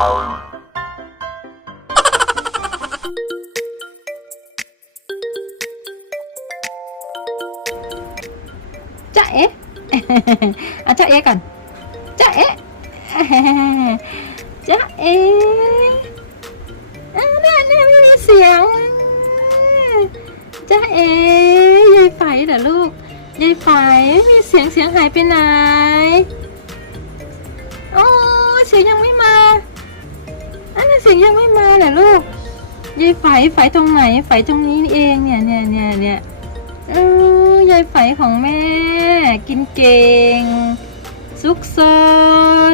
จ๊ะเอ๊ะอะจ๊ะเอ๊ะก่อนจ๊ะเอ๊ะจ๊ะเอ๊ะอะน่าน่าไม่มีเสียงจ๊ะเอ๊ะยายไฝเหรอลูกยายไฝมีเสียงเสียงหายไปไหนโอ้เสียงยังไม่ นเสียงยังไม่มาเหรอลูกยายไฝไฝตรงไหน ไฝตรงนี้เองเนี่ยเนี่ยเนี่ยเนี่ยเออยายไฝของแม่ กินเก่ง ซุกซ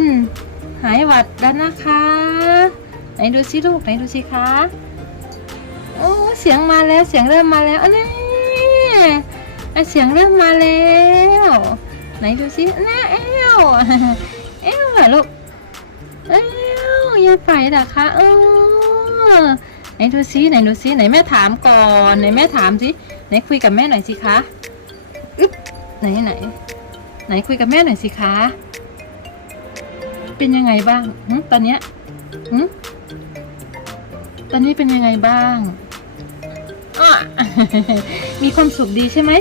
นหายหวัดแล้วนะคะ ไหนดูสิลูกไหนดูสิคะโอ้เสียงมาแล้วเสียงเริ่มมาแล้วอันนี้เสียงเริ่มมาแล้วไหนดูสิน่าแอวแอวเหรอลูกแอว ยายไฝเหรอคะเออไหนดูสิไหนดูสิไหนแม่ถามก่อนไหนแม่ถามสิไหนคุยกับแม่หน่อยสิคะอึ๊บไหนไหน ไหนคุยกับแม่หน่อยสิคะ เป็นยังไงบ้างตอนเนี้ยตอนนี้เป็นยังไงบ้างอะมีความสุขดีใช่ไหม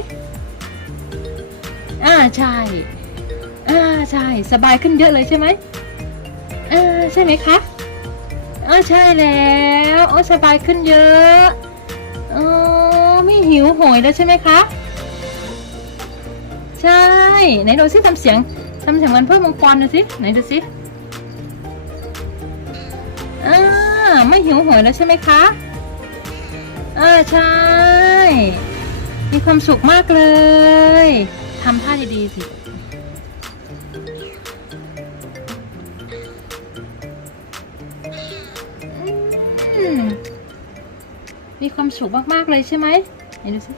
อ่าใช่ อ่าใช่ สบายขึ้นเยอะเลยใช่ไหม อ่าใช่ไหมคะอ่าใช่แล้วโอ้สบายขึ้นเยอะอ๋อไม่หิวโหยแล้วใช่ไหมคะ ใช่ไหนดูสิทำเสียงทำเสียงมันเพิ่มมงกรดูสิไหนดูสิอ่าไม่หิวโหยแล้วใช่ไหมคะอ่าใช่ มีความสุขมากเลยทำท่าดีๆสิ มีความสุขมากๆเลยใช่ไหมไหนดูสิ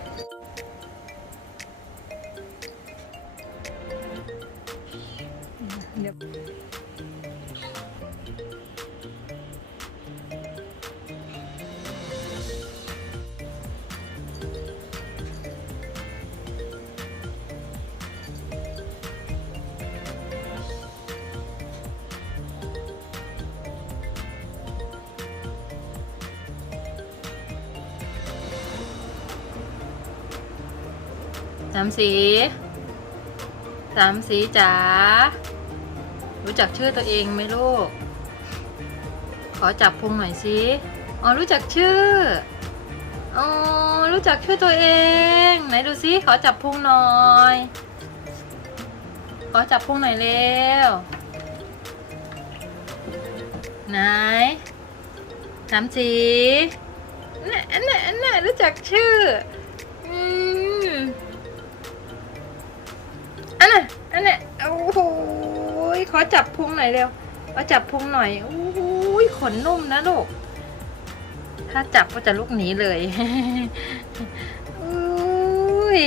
ามสีสามสีจ๋า รู้จักชื่อตัวเองไหมลูก ขอจับพุงหน่อยสิอ๋อรู้จักชื่อ อ๋อ รู้จักชื่อตัวเอง ไหนดูสิขอจับพุงหน่อย ขอจับพุงหน่อยเร็ว ไหนสามสีน่ะน่ะน่ะรู้จักชื่อ อืม อันน่ะอันน่ะโอ้โหยขอจับพุงหน่อยเร็วขอจับพุงหน่อยโอ้โหยขนนุ่มนะลูก ถ้าจับก็จะลุกหนีเลยอุ้ย